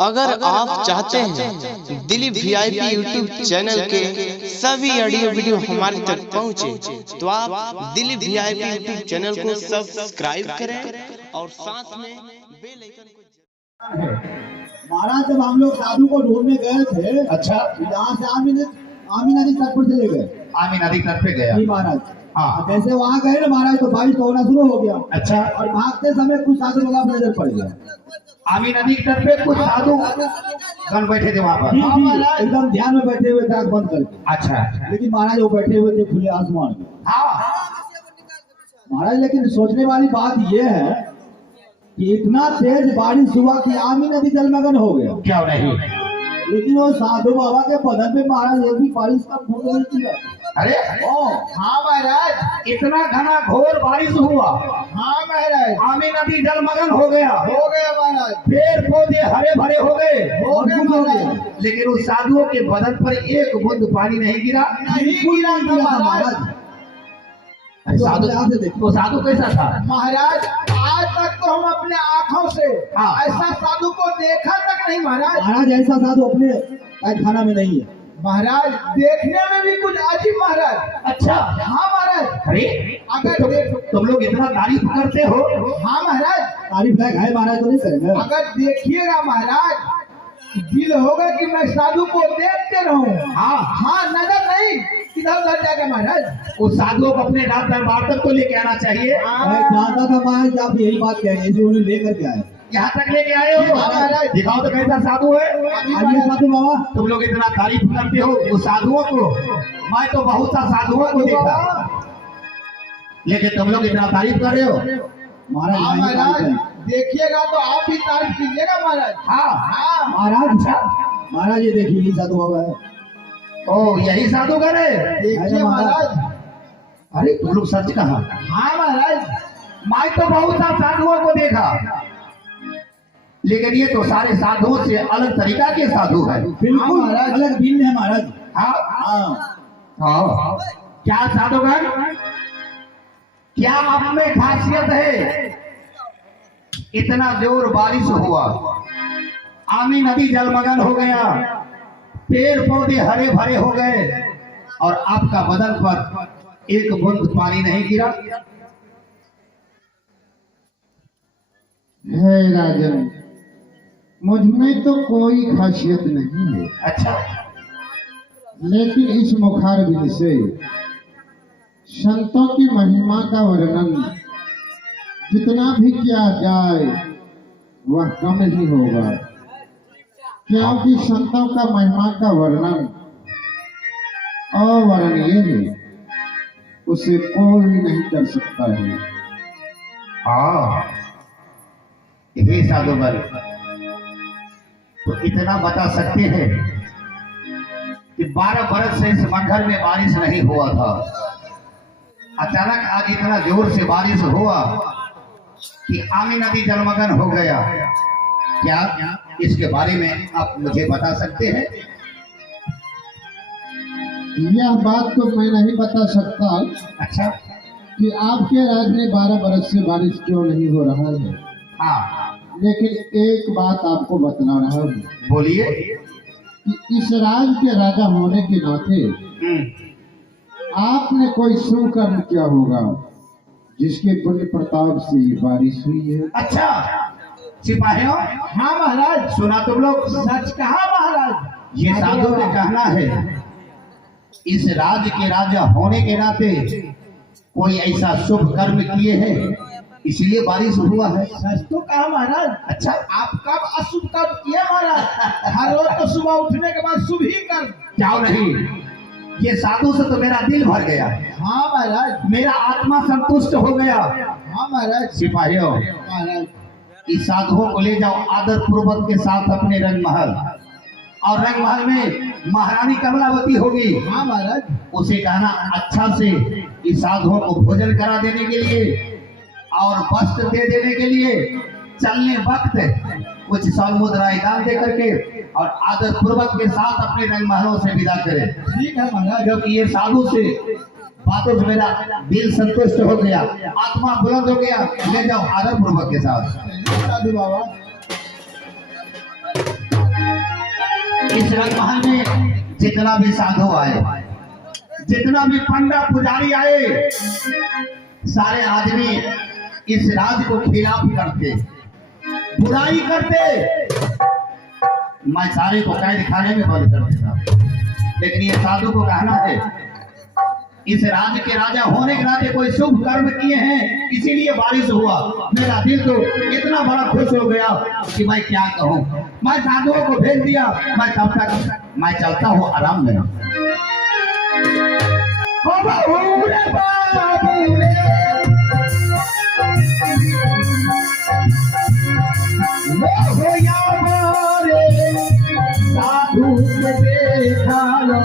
अगर आप चाहते हैं दिलीप वीआईपी यूट्यूब चैनल के सभी ऑडियो वीडियो हमारे तक पहुंचे, तो आप दिलीप वीआईपी यूट्यूब चैनल को सब्सक्राइब करें और साथ में बेल आइकन को। महाराज जब हम लोग साधु को ढूंढने गए थे, अच्छा, यहाँ से आमी नदी तट पर चले गए। आमी नदी तट पे गया। जी महाराज। हाँ। जैसे वहाँ गए ना महाराज तो बारिश होना शुरू हो गया। अच्छा, और भागते समय कुछ साधु लोग आप नजर पड़ गया। आमी नदी के तट पे कुछ साधु गण बैठे थे वहाँ पर। एकदम ध्यान में बैठे हुए थे, आँख बंद करके। अच्छा, लेकिन महाराज वो बैठे हुए थे खुले आसमान में। हाँ महाराज लेकिन सोचने वाली बात ये है कि इतना तेज बारिश हुआ कि आमी नदी जलमग्न हो गया। क्यों नहीं? लेकिन वो साधु बाबा के बदन पे महाराज एक भी बारिश का बूंद नहीं किया। अरे हाँ महाराज, इतना घना घोर बारिश हुआ। हाँ महाराज, आमी नदी जलमग्न हो गया महाराज, पेड़ पौधे हरे भरे हो गए महाराज। लेकिन उस साधुओं के बदन पर एक बूंद पानी नहीं गिरा। नहीं गिरा था महाराज। साधु तो साधु कैसा था महाराज? आज तक तो हम अपने आँखों से हाँ। ऐसा साधु को देखा तक नहीं महाराज। महाराज ऐसा साधु अपने खाना में नहीं है महाराज देखने में भी कुछ अजीब महाराज। अच्छा, हाँ महाराज। अरे अगर तुम लोग इतना तारीफ करते हो। हाँ महाराज, तारीफ लायक है महाराज तो नहीं करेंगे। अगर देखिएगा महाराज, दिल होगा कि मैं साधु को देखते रहूं। हाँ हाँ, नजर नहीं किधर उधर जाएगा महाराज। उस साधुओं को अपने रात दरबार तक तो लेके आना चाहिए। मैं जानता था महाराज आप यही बात कह रहे हैं, उन्हें लेकर के आए। यहाँ तक लेके आए हो। महाराज। दिखाओ तो कैसा साधु है। आइए साधु बाबा। तुम लोग इतना तारीफ करते हो उस साधुओं को। मैं तो बहुत सा साधुओं को देखा, लेकिन तुम लोग इतना तारीफ कर रहे हो। महाराज हाँ यही तारीफ महाराज, है। देखिएगा तो आप भी तारीफ कीजिएगा महाराज। हाँ हाँ महाराज महाराज ये देखिए ये साधु बाबा है। ओ यही साधुगण है। देखिए महाराज। अरे तुम लोग सच कहा। हाँ महाराज, मैं तो बहुत सा साधुओं को देखा, लेकिन ये तो सारे साधुओं से अलग तरीका के साधु है। बिल्कुल महाराज। अलग भिन्न है महाराज। हाँ हाँ हाँ। क्या साधुगण, क्या आप में खासियत है? इतना जोर बारिश हुआ, आमी नदी जलमग्न हो गया, पेड़ पौधे हरे भरे हो गए, और आपका बदन पर एक बूंद पानी नहीं गिरा। है राजन, मुझ में तो कोई खासियत नहीं है, अच्छा, लेकिन इस मुखारबिन से संतों की महिमा का वर्णन जितना भी किया जाए वह कम ही होगा, क्योंकि संतों का महिमा का वर्णन अवर्णनीय है, उसे कोई नहीं कर सकता है। हाँ ये साधुगण तो इतना बता सकते हैं कि 12 बरस से इस मंडल में बारिश नहीं हुआ था। अचानक आज इतना जोर से बारिश हुआ कि आमी नदी जलमग्न हो गया। क्या इसके बारे में आप मुझे बता सकते हैं? यह बात तो मैं नहीं बता सकता अच्छा, कि आपके राज्य में 12 बरस से बारिश क्यों नहीं हो रहा है, हाँ लेकिन एक बात आपको बतला रहा हूँ बोलिए। कि इस राज्य के राजा होने के नाते आपने कोई शुभ कर्म किया होगा, जिसके पुण्य प्रताप से ये बारिश हुई है। अच्छा सिपाहियों, हाँ महाराज, सुना तुम लोग? सच कहा महाराज। ये साधु ने कहना है इस राज्य के राजा होने के नाते कोई ऐसा शुभ कर्म किए हैं, इसलिए बारिश हुआ है। सच तो कहा महाराज। अच्छा, आप कब अशुभ कर्म किए महाराज? हर रोज तो सुबह उठने के बाद शुभ ही कर्म। क्या नहीं, ये साधु से तो मेरा दिल भर गया, हाँ महाराज, मेरा आत्मा संतुष्ट हो गया। हाँ महाराज। सिपाहियों, महाराज इस साधुओं को ले जाओ आदर पूर्वक के साथ अपने रंगमहल, और रंगमहल में महारानी कमलावती होगी। हाँ महाराज। उसे कहना अच्छा से इस साधुओं को भोजन करा देने के लिए और वस्त्र दे देने के लिए, चलने वक्त कुछ सौ मुद्राएं दान दे करके और आदर पूर्वक के साथ अपने रंगमहलों से विदा करें। ठीक है महाराज। क्योंकि ये साधु से बातों से मेरा दिल संतुष्ट हो गया, आत्मा बुलंद हो गया। ले जाओ आदर पूर्वक के साथ। साधु बाबा। इस रंगमहल में जितना भी साधु आए, जितना भी पंडा पुजारी आए, सारे आदमी इस राज को खिलाफ करते, बुराई करते। मैं सारे को कैद खाने में बंद कर देता, लेकिन ये साधु को कहना है इस राज्य के राजा होने के नाते कोई शुभ कर्म किए हैं, इसीलिए बारिश हुआ। मेरा दिल तो इतना बड़ा खुश हो गया कि मैं क्या कहूँ। मैं साधुओं को भेज दिया, मैं तब तक मैं चलता हूँ आराम में। साधु के देखा लो,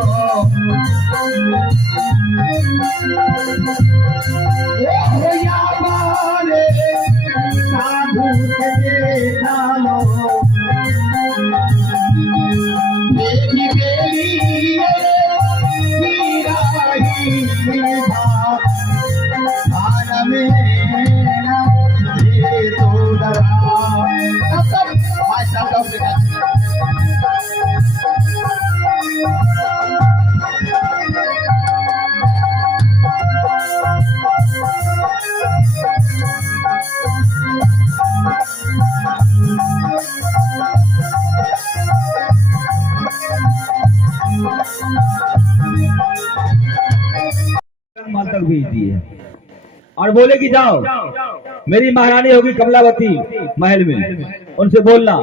साधु के देखा लो, बेटी बेली भान में ये तो डरा। माल तक भेज दिए और बोले कि जाओ मेरी महारानी होगी कमलावती महल में, उनसे बोलना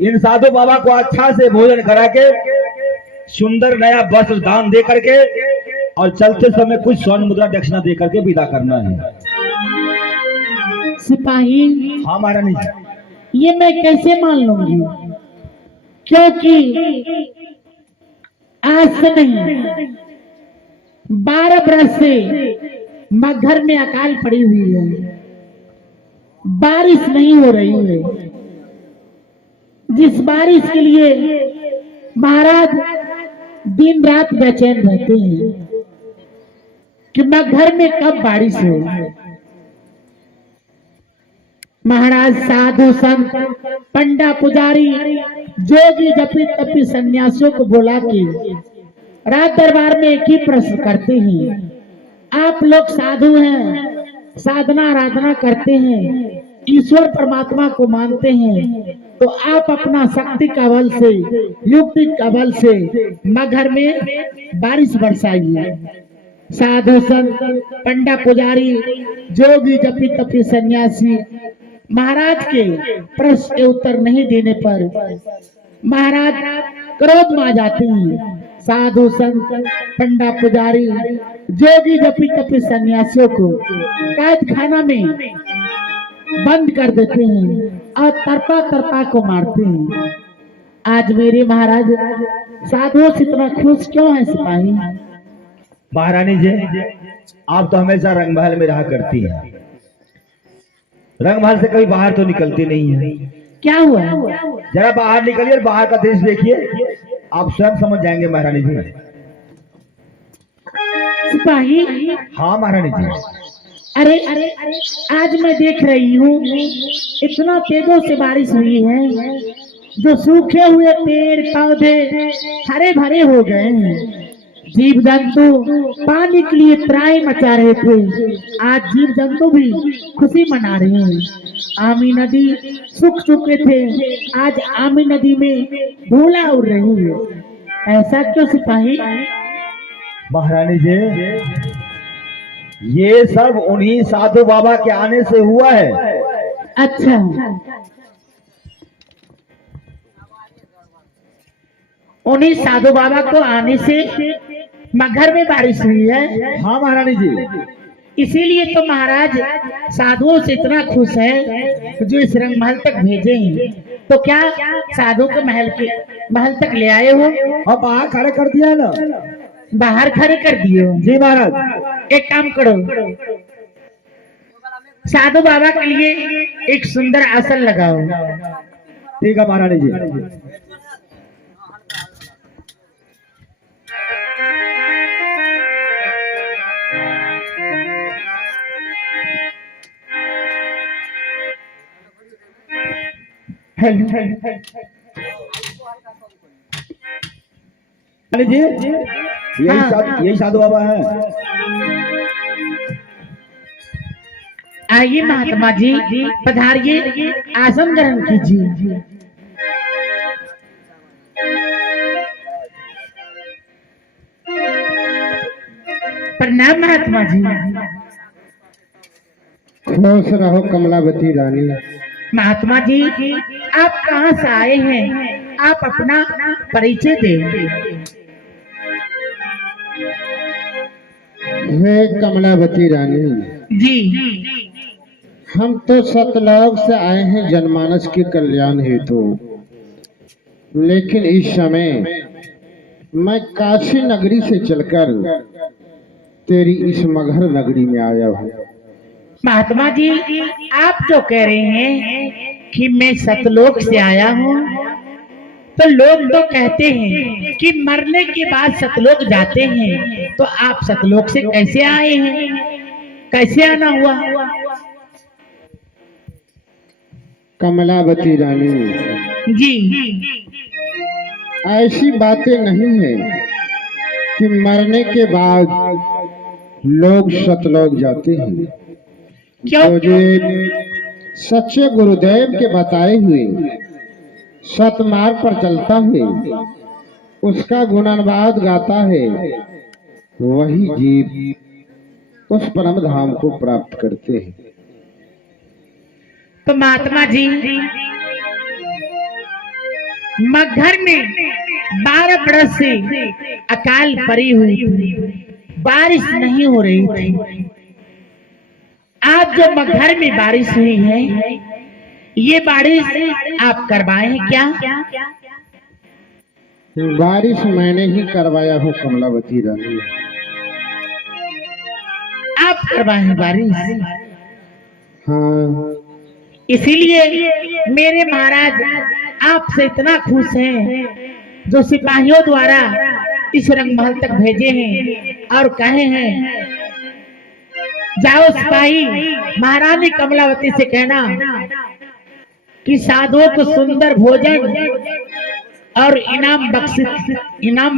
इन साधु बाबा को अच्छा से भोजन करा के सुंदर नया वस्त्र दान दे करके और चलते समय कुछ स्वर्ण मुद्रा दक्षिणा दे करके विदा करना है। सिपाही, हाँ महारानी, ये मैं कैसे मान लूंगी, क्योंकि आज से नहीं 12 बरस से मगहर में अकाल पड़ी हुई है, बारिश नहीं हो रही है। जिस बारिश के लिए महाराज दिन रात बेचैन रहते हैं कि मगहर में कब बारिश हो। महाराज साधु संत पंडा पुजारी जोगी जपी तपी सन्यासियों को बुला के रात दरबार में एक ही प्रश्न करते हैं, आप लोग साधु हैं, साधना आराधना करते हैं, ईश्वर परमात्मा को मानते हैं, तो आप अपना शक्ति का बल से, युक्ति का बल से मगहर में बारिश बरसाइए। साधु संत पंडा पुजारी जोगी जपी तपी सन्यासी महाराज के प्रश्न के उत्तर नहीं देने पर महाराज क्रोध में आ जाते हैं। साधु संत पंडा पुजारी जोगी जपी तपी सन्यासियों को कैद खाना में बंद कर देते हैं और तरपा तरपा को मारते हैं। आज मेरे महाराज साधुओं से इतना खुश क्यों है सिपाही? महारानी जी, आप तो हमेशा रंगमहल में रहा करती हैं, रंगमहल से कभी बाहर तो निकलती नहीं है। क्या हुआ? जरा बाहर निकलिए, बाहर का देश देखिए, आप स्वयं समझ जाएंगे महारानी जी। सिपाही, हाँ महारानी जी। अरे अरे आज मैं देख रही हूँ इतना तेजों से बारिश हुई है, जो सूखे हुए पेड़ पौधे हरे भरे हो गए हैं। जीव जंतु पानी के लिए त्राही मचा रहे थे, आज जीव जंतु भी खुशी मना रहे हैं। आमी नदी सूख चुके थे, आज आमी नदी में धूला उड़ रही है। ऐसा क्यों सिपाही? महारानी जी, ये सब उन्हीं साधु बाबा के आने से हुआ है। अच्छा, उन्हीं साधु बाबा को आने से मगहर में बारिश हुई है। हाँ महारानी जी, इसीलिए तो महाराज साधुओं से इतना खुश है जो इस रंगमहल तक भेजे हैं। तो क्या साधु को महल तक ले आए हो? अब बाहर खड़े कर दिया ना। बाहर खड़े कर दिए हो? जी महाराज। एक काम करो, साधु बाबा के लिए एक सुंदर आसन लगाओ। ठीक है महारानी जी। जी हाँ। यही साधु बाबा है। आइए महात्मा जी, पधारिए, आसन ग्रहण कीजिए। प्रणाम महात्मा जी। खुश रहो कमलावती रानी। महात्मा जी, आप कहाँ से आए हैं? आप अपना परिचय दें। हे कमलावती रानी, जी, हम तो सतलोक से आए हैं जनमानस के कल्याण हेतु, लेकिन इस समय मैं काशी नगरी से चलकर तेरी इस मगहर नगरी में आया हूँ। महात्मा जी, आप जो कह रहे हैं कि मैं सतलोक से आया हूँ, तो लोग तो कहते हैं कि मरने के बाद सतलोक जाते हैं, तो आप सतलोक से कैसे आए हैं? कैसे आना हुआ? कमलावती रानी, जी, ऐसी बातें नहीं है कि मरने के बाद लोग सतलोक जाते हैं। क्यों? जो सच्चे गुरुदेव के बताए हुए सतमार्ग पर चलता है, उसका गुणानुवाद गाता है, वही जीव उस परम धाम को प्राप्त करते हैं। तो महात्मा जी, मगहर में 12 बरस से अकाल पड़ी हुई थी, बारिश नहीं हो रही थी। आज जो मगहर में बारिश हुई है, ये बारिश आप करवाए हैं क्या? बारिश मैंने ही करवाया हूँ कमलावती रानी। आप करवाए हैं बारिश? हाँ, इसीलिए मेरे महाराज आपसे इतना खुश हैं, जो सिपाहियों द्वारा इस रंगमहल तक भेजे हैं और कहे हैं, जाओ सिपाही, महारानी कमलावती से कहना कि साधुओं को सुंदर भोजन और इनाम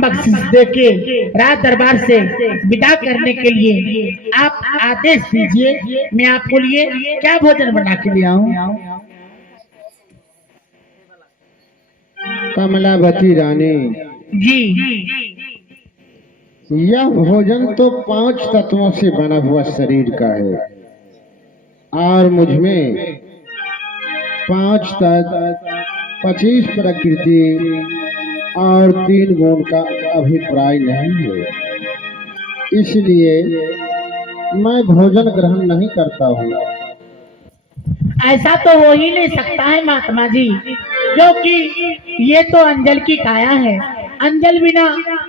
बख्शिश देके राज दरबार से विदा करने के लिए आप आदेश दीजिए, मैं आपको लिए क्या भोजन बना के ले आऊं? कमलावती रानी, जी, यह भोजन तो 5 तत्वों से बना हुआ शरीर का है, और मुझमें 5 तत्व, 25 प्रकृति और 3 गुण का अभिप्राय नहीं है। इसलिए मैं भोजन ग्रहण नहीं करता हूँ। ऐसा तो हो ही नहीं सकता है महात्मा जी, क्योंकि ये तो अंजल की काया है, अंजल बिना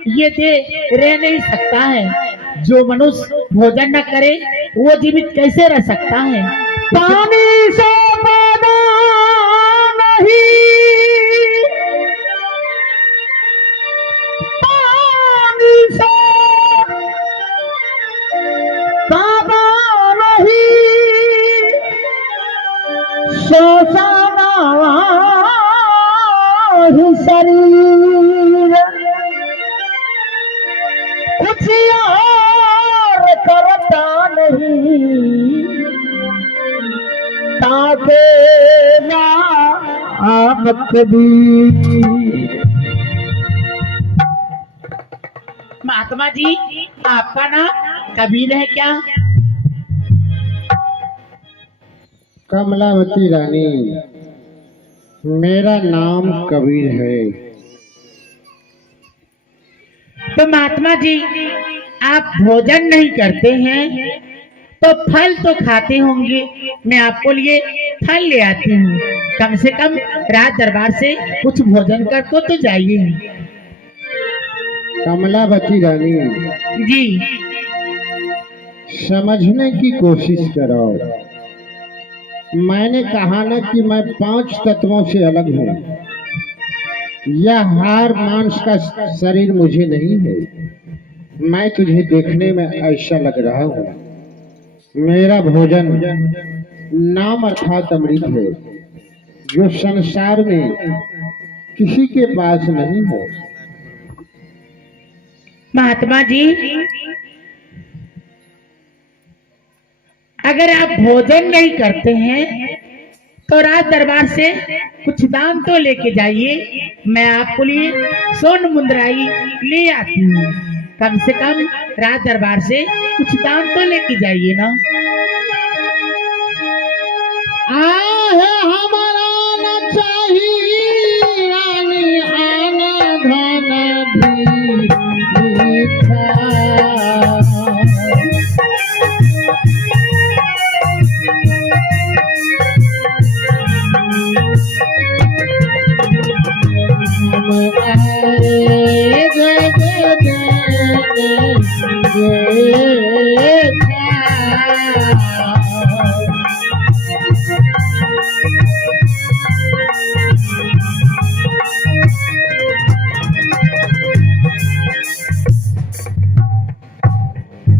ये दे रह नहीं सकता है। जो मनुष्य भोजन न करे वो जीवित कैसे रह सकता है? पानी से पैदा नहीं, पानी से पैदा नहीं, शोषाना शरीर कुछ और करता नहीं, ताके नाम कबीर। महात्मा जी, आपका नाम कबीर है क्या? कमलावती रानी, मेरा नाम कबीर है। तो महात्मा जी, आप भोजन नहीं करते हैं तो फल तो खाते होंगे, मैं आपको लिए फल ले आती हूँ। कम से कम राज दरबार से कुछ भोजन कर तो जाइए। कमलावती रानी, जी, समझने की कोशिश करो। मैंने कहा ना कि मैं 5 तत्वों से अलग हूँ। यह हार मांस का शरीर मुझे नहीं है। मैं तुझे देखने में ऐसा लग रहा हूँ। मेरा भोजन नाम अर्थात अमृत है, जो संसार में किसी के पास नहीं है। महात्मा जी, अगर आप भोजन नहीं करते हैं तो राज दरबार से कुछ दान तो लेके जाइए। मैं आपको लिए स्वर्ण मुद्राई ले आती हूँ। कम से कम राज दरबार से कुछ दान तो लेके जाइए ना। आहे हमारा न चाहिए रानी आना धन दीखा।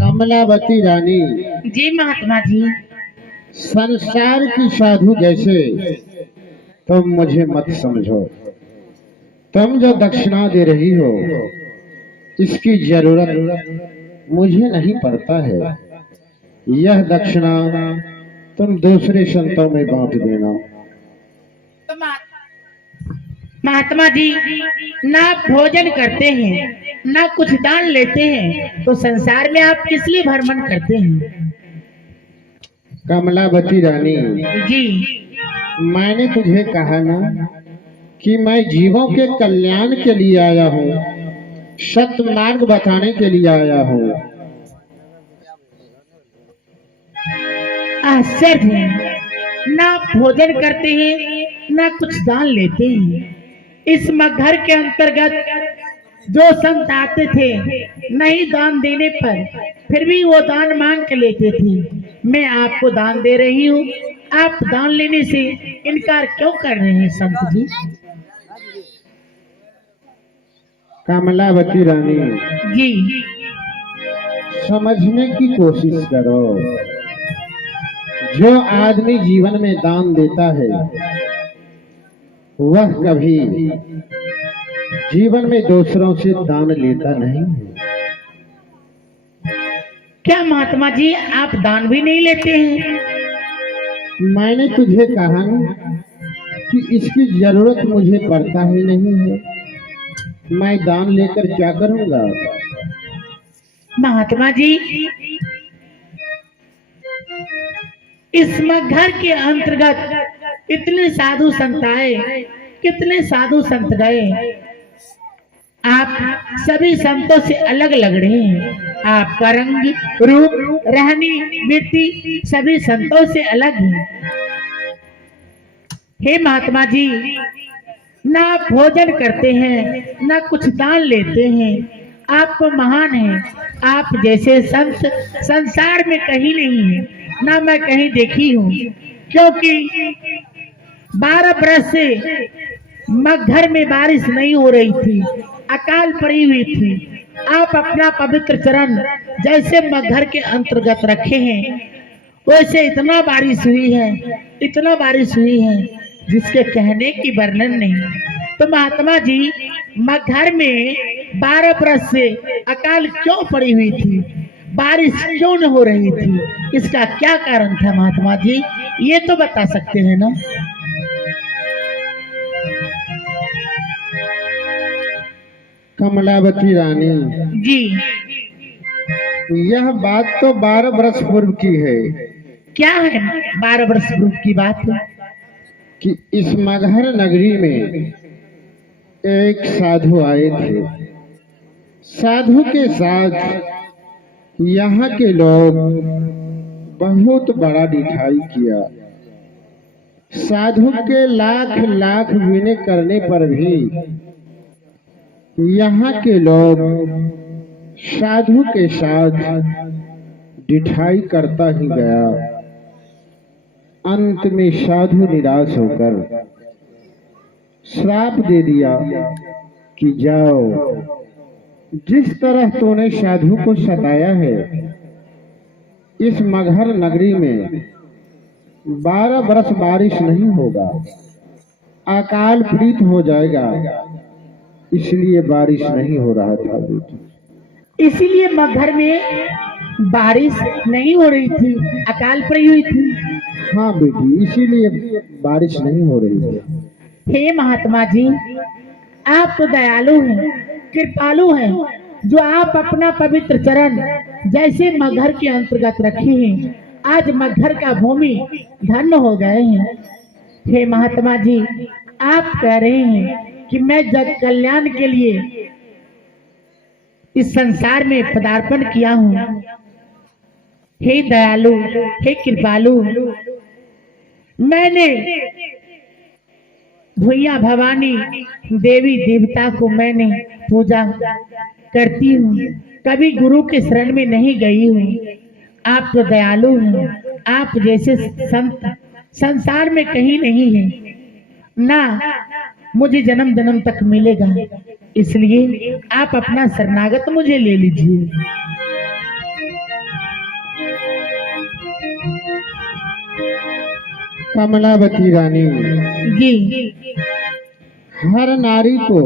कमलावती रानी, जी महात्मा जी। संसार की साधु जैसे तुम मुझे मत समझो। तुम जो दक्षिणा दे रही हो इसकी जरूरत मुझे नहीं पड़ता है। यह दक्षिणा तुम दूसरे संतों में बांट देना। तो महात्मा जी, ना भोजन करते हैं ना कुछ दान लेते हैं, तो संसार में आप किस लिए भ्रमण करते हैं? कमलावती रानी जी, मैंने तुझे कहा ना कि मैं जीवों के कल्याण के लिए आया हूँ, सत्य मार्ग बताने के लिए आया हूँ। आश्चर्य है, ना भोजन करते हैं ना कुछ दान लेते हैं। इस मगहर के अंतर्गत जो संत आते थे, नहीं दान देने पर फिर भी वो दान मांग के लेते थे। मैं आपको दान दे रही हूँ, आप दान लेने से इनकार क्यों कर रहे हैं संत जी? कमलावती रानी, जी, समझने की कोशिश करो। जो आदमी जीवन में दान देता है वह कभी जीवन में दूसरों से दान लेता नहीं है। क्या महात्मा जी आप दान भी नहीं लेते हैं? मैंने तुझे कहा ना कि इसकी जरूरत मुझे पड़ता ही नहीं है। मैं दान लेकर क्या करूंगा? महात्मा जी, इस मगहर के अंतर्गत इतने साधु संत आए, कितने साधु संत गए, आप सभी संतों से अलग लग रहे हैं। आपका रंग, रूप, रहनी, वृत्ति सभी संतों से अलग है। हे महात्मा जी, ना आप भोजन करते हैं ना कुछ दान लेते हैं, आप तो महान हैं। आप जैसे संत संसार में कहीं नहीं है, ना मैं कहीं देखी हूँ। क्योंकि 12 बरस से मगहर में बारिश नहीं हो रही थी, अकाल पड़ी हुई थी। आप अपना पवित्र चरण जैसे मगहर के अंतर्गत रखे हैं, वैसे इतना बारिश हुई है, इतना बारिश हुई है जिसके कहने की वर्णन नहीं। तो महात्मा जी, मगहर में 12 बरस से अकाल क्यों पड़ी हुई थी, बारिश क्यों न हो रही थी, इसका क्या कारण था महात्मा जी? ये तो बता सकते हैं ना? कमलावती रानी जी, यह बात तो 12 बरस पूर्व की है क्या है 12 वर्ष पूर्व की बात? कि इस मगहर नगरी में एक साधु आए थे। साधु के साथ यहाँ के लोग बहुत बड़ा डिठाई किया। साधु के लाख लाख विनय करने पर भी यहाँ के लोग साधु के साथ डिठाई करता ही गया। अंत में साधु निराश होकर श्राप दे दिया कि जाओ, जिस तरह तूने साधु को सताया है, इस मगहर नगरी में 12 बरस बारिश नहीं होगा, अकाल पीड़ित हो जाएगा, इसलिए बारिश नहीं हो रहा था बेटी। इसीलिए घर में बारिश नहीं हो रही थी, अकाल पड़ी हुई थी। हाँ बेटी, इसीलिए बारिश नहीं हो रही है। हे महात्मा जी, आप तो दयालु हैं, कृपालु हैं, जो आप अपना पवित्र चरण जैसे मगहर के अंतर्गत रखे हैं, आज मगहर का भूमि धन्य हो गए हैं। हे महात्मा जी, आप कह रहे हैं कि मैं जग कल्याण के लिए इस संसार में पदार्पण किया हूँ। हे दयालु, हे कृपालु, मैंने भैया भवानी देवी देवता को मैंने पूजा करती हूँ, कभी गुरु के शरण में नहीं गई हूँ। आप तो दयालु हैं, आप जैसे संत संसार में कहीं नहीं है, ना मुझे जन्म जन्म तक मिलेगा। इसलिए आप अपना शरणागत मुझे ले लीजिए। कमलावती रानी, जी, हर नारी को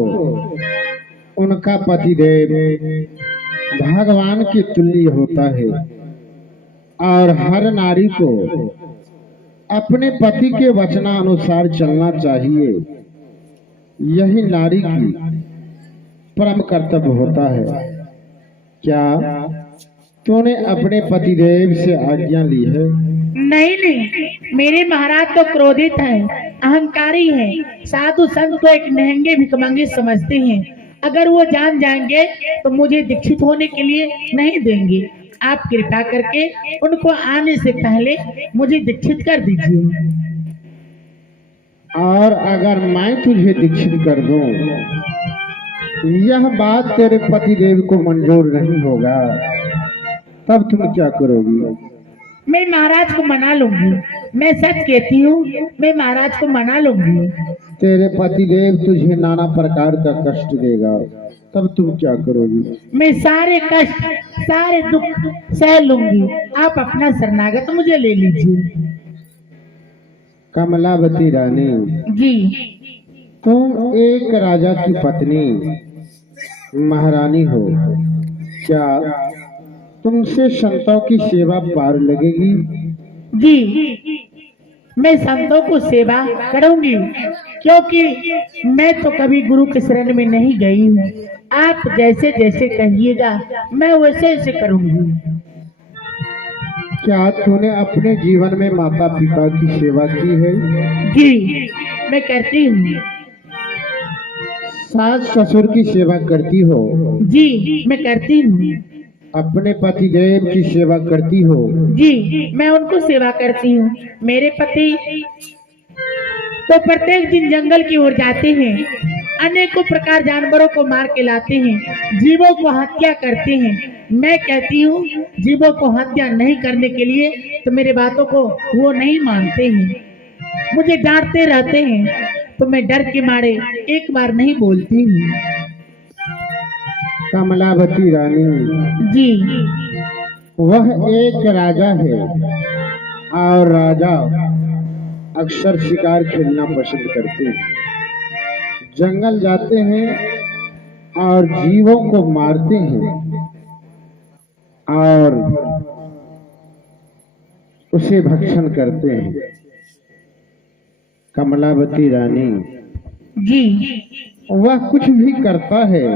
उनका पतिदेव भगवान के तुल्य होता है और हर नारी को अपने पति के वचनानुसार चलना चाहिए। यही नारी की परम कर्तव्य होता है। क्या तूने अपने पतिदेव से आज्ञा ली है? नहीं नहीं, मेरे महाराज तो क्रोधित हैं, अहंकारी हैं, साधु संत को एक नहंगे भिखमंगे समझते हैं। अगर वो जान जाएंगे तो मुझे दीक्षित होने के लिए नहीं देंगे। आप कृपा करके उनको आने से पहले मुझे दीक्षित कर दीजिए। और अगर मैं तुझे दीक्षित कर दूं, यह बात तेरे पतिदेव को मंजूर नहीं होगा, तब तुम क्या करोगी? मैं महाराज को मना लूंगी, मैं सच कहती हूँ, मैं महाराज को मना लूंगी। तेरे पतिदेव तुझे नाना प्रकार का कष्ट देगा, तब तुम क्या करोगी? मैं सारे कष्ट सारे दुख सह लूंगी। आप अपना शरणागत मुझे ले लीजिए। कमलावती रानी, जी, तुम एक राजा की पत्नी महारानी हो, क्या तुमसे संतों की सेवा पार लगेगी? जी, मैं संतों को सेवा करूंगी, क्योंकि मैं तो कभी गुरु के शरण में नहीं गई हूँ। आप जैसे जैसे कहिएगा मैं वैसे वैसे करूंगी। क्या तूने अपने जीवन में माता पिता की सेवा की है? जी, मैं करती हूँ। सास ससुर की सेवा करती हो? जी, मैं करती हूँ। अपने पतिदेव की सेवा करती हो? जी, मैं उनको सेवा करती हूँ। मेरे पति तो प्रत्येक दिन जंगल की ओर जाते हैं, अनेकों प्रकार जानवरों को मार के लाते हैं, जीवों को हत्या करते हैं। मैं कहती हूँ जीवों को हत्या नहीं करने के लिए, तो मेरे बातों को वो नहीं मानते हैं, मुझे डांटते रहते हैं, तो मैं डर के मारे एक बार नहीं बोलती हूँ। कमलावती रानी, जी, वह एक राजा है और राजा अक्सर शिकार खेलना पसंद करते हैं। जंगल जाते हैं और जीवों को मारते हैं और उसे भक्षण करते हैं। कमलावती रानी, जी, वह कुछ भी करता है,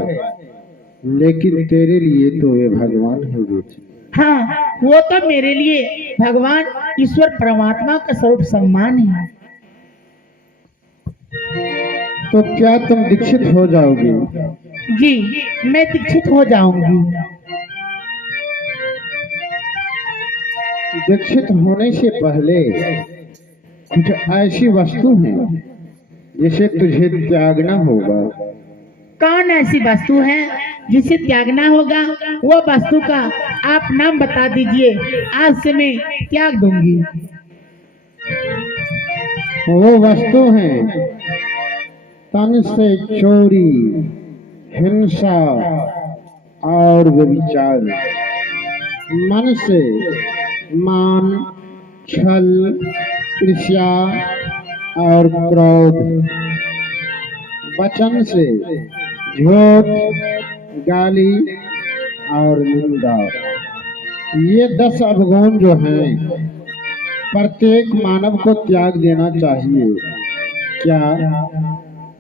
लेकिन तेरे लिए तो वे भगवान है बेटी। हाँ, वो तो मेरे लिए भगवान ईश्वर परमात्मा का स्वरूप सम्मान है। तो क्या तुम दीक्षित हो जाओगी? जी, मैं दीक्षित हो जाऊंगी। दीक्षित होने से पहले कुछ ऐसी वस्तु है जिसे तुझे त्यागना होगा। कौन ऐसी वस्तु है जिसे त्यागना होगा? वो वस्तु का आप नाम बता दीजिए, आज से मैं त्याग दूंगी। वो वस्तु है तन से चोरी, हिंसा और व्यभिचार, मन से मान, छल, ईर्ष्या और क्रोध, वचन से झूठ, गाली और निंदा, ये 10 अवगुण जो हैं प्रत्येक मानव को त्याग देना चाहिए। क्या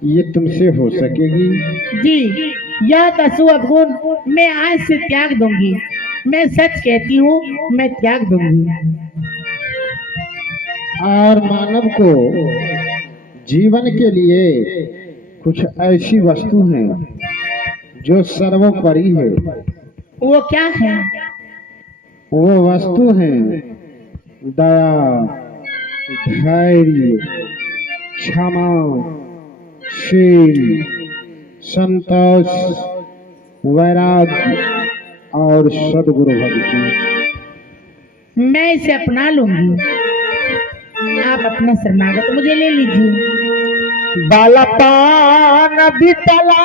ये तुमसे हो सकेगी? जी, यह 10 अवगुण मैं आज से त्याग दूंगी। मैं सच कहती हूँ, मैं त्याग दूंगी। और मानव को जीवन के लिए कुछ ऐसी वस्तु हैं जो सर्वोपरि है। वो क्या है? वो वस्तु हैं दया, धैर्य, क्षमा, शील, संतोष, वैराग्य और सद्गुरु भक्ति। मैं इसे अपना लूंगी। आप अपना शरणागत मुझे ले लीजिए। बालपान बितला,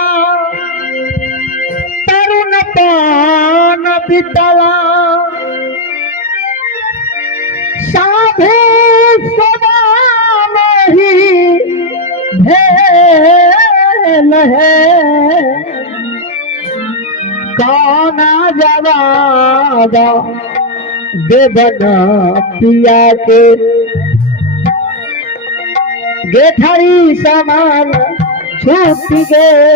तरुण पान बितला, साधु सदा नहीं भेल है। काना जवादा देवना पिया के, गेठरी समान छूट गए।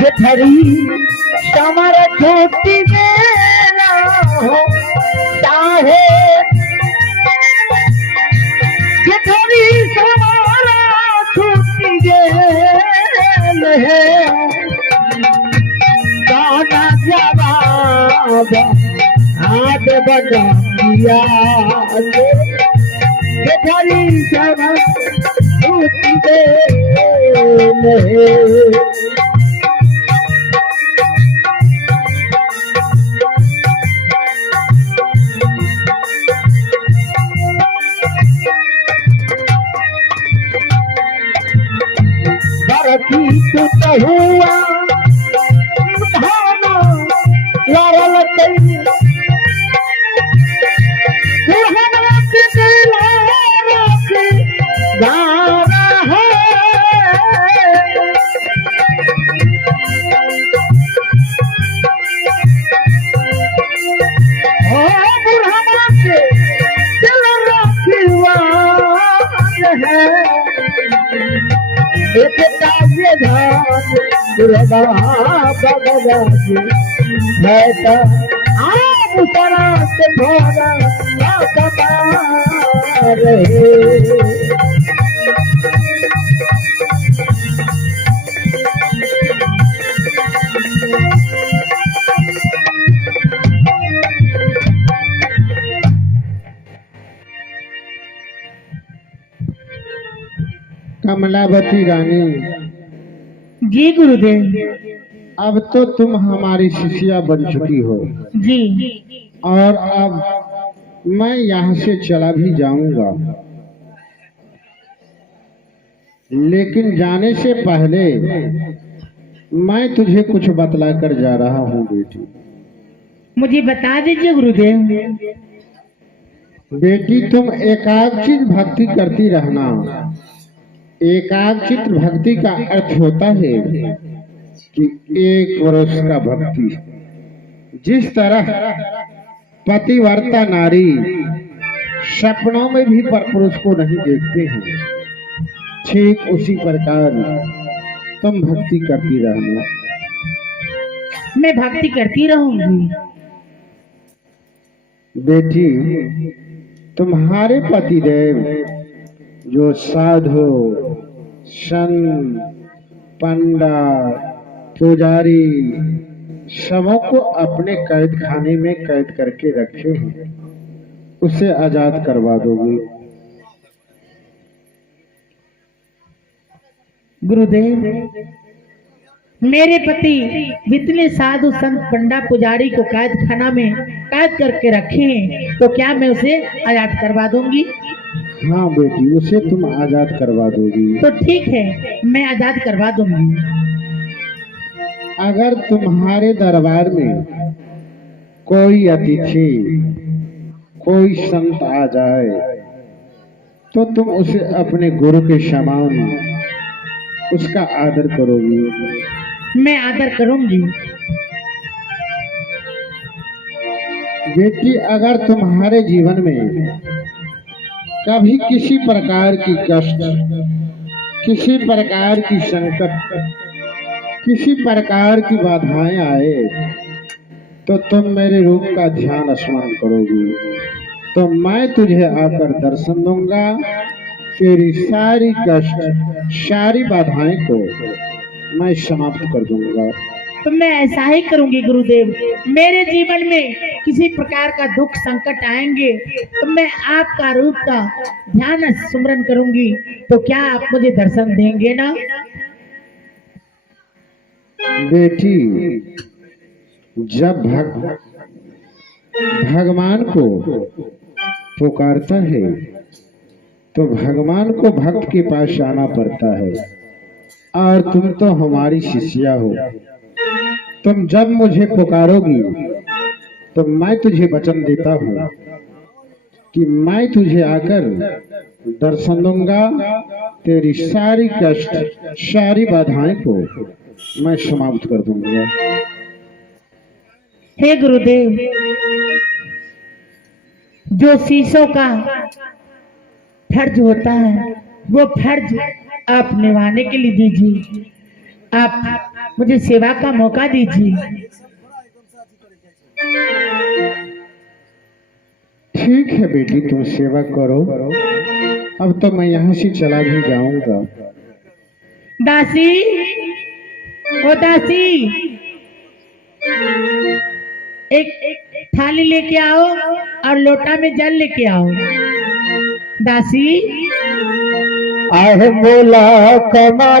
गेठरी समर छूट देना हो चाहे, गेठरी समर छूट गेल है। काना जवाब हाथ बजा दिया के, गेठरी समर छूट गेल है। टूट हुआ भावना लड़ल कई, सुहाना के दिलारा के गाना है। ओ बुढ़ाना के दिल रखवार है। एक ताजे धान दुर्गा बगदाजी है तो आप सरा से भोला रे। कमलावती रानी, जी गुरुदेव। अब तो तुम हमारी शिष्या बन चुकी हो जी, और अब मैं यहाँ से चला भी जाऊंगा, लेकिन जाने से पहले मैं तुझे कुछ बतला कर जा रहा हूँ बेटी। मुझे बता दीजिए गुरुदेव। बेटी तुम एकाग्रचित भक्ति करती रहना। एकाग्रचित भक्ति का अर्थ होता है कि एक वर्ष का भक्ति। जिस तरह पतिव्रता नारी सपनों में भी परपुरुष को नहीं देखते हैं, ठीक उसी प्रकार तुम भक्ति करती रहना। मैं भक्ति करती रहूंगी। बेटी तुम्हारे पतिदेव जो साधु, संत, पंडा, पुजारी सबों को अपने कैद खाने में कैद करके रखे हैं, उसे आजाद करवा दोगे? गुरुदेव, मेरे पति जितने साधु संत पंडा पुजारी को कैद खाना में कैद करके रखे हैं, तो क्या मैं उसे आजाद करवा दूंगी? हाँ बेटी, उसे तुम आजाद करवा दोगी। तो ठीक है, मैं आजाद करवा दूंगी। अगर तुम्हारे दरबार में कोई अतिथि, कोई संत आ जाए तो तुम उसे अपने गुरु के समान उसका आदर करोगी। मैं आदर करूंगी। बेटी, अगर तुम्हारे जीवन में कभी किसी प्रकार की कष्ट, किसी प्रकार की संकट, किसी प्रकार की बाधाएं आए तो तुम मेरे रूप का ध्यान स्मरण करोगी, तो मैं तुझे आकर दर्शन दूंगा। तेरी सारी कष्ट, सारी बाधाएं को मैं समाप्त कर दूंगा। तो मैं ऐसा ही करूंगी गुरुदेव। मेरे जीवन में किसी प्रकार का दुख संकट आएंगे तो मैं आपका रूप का ध्यान स्मरण करूंगी। तो क्या आप मुझे दर्शन देंगे ना? बेटी, जब भगवान को पुकारता है तो भगवान को भक्त के पास आना पड़ता है। और तुम तो हमारी शिष्या हो, तुम जब मुझे पुकारोगी तो मैं तुझे वचन देता हूँ कि मैं तुझे आकर दर्शन दूंगा। तेरी सारी कष्ट, सारी बाधाएं को मैं समाप्त कर दूंगा। हे गुरुदेव, जो शीशों का फर्ज होता है वो फर्ज आप निभाने के लिए दीजिए। आप मुझे सेवा का मौका दीजिए। ठीक है बेटी, तुम सेवा करो। अब तो मैं यहाँ से चला भी जाऊंगा। दासी, ओ दासी, एक थाली लेके आओ और लोटा में जल लेके आओ। दासी, आहे मोला कमाल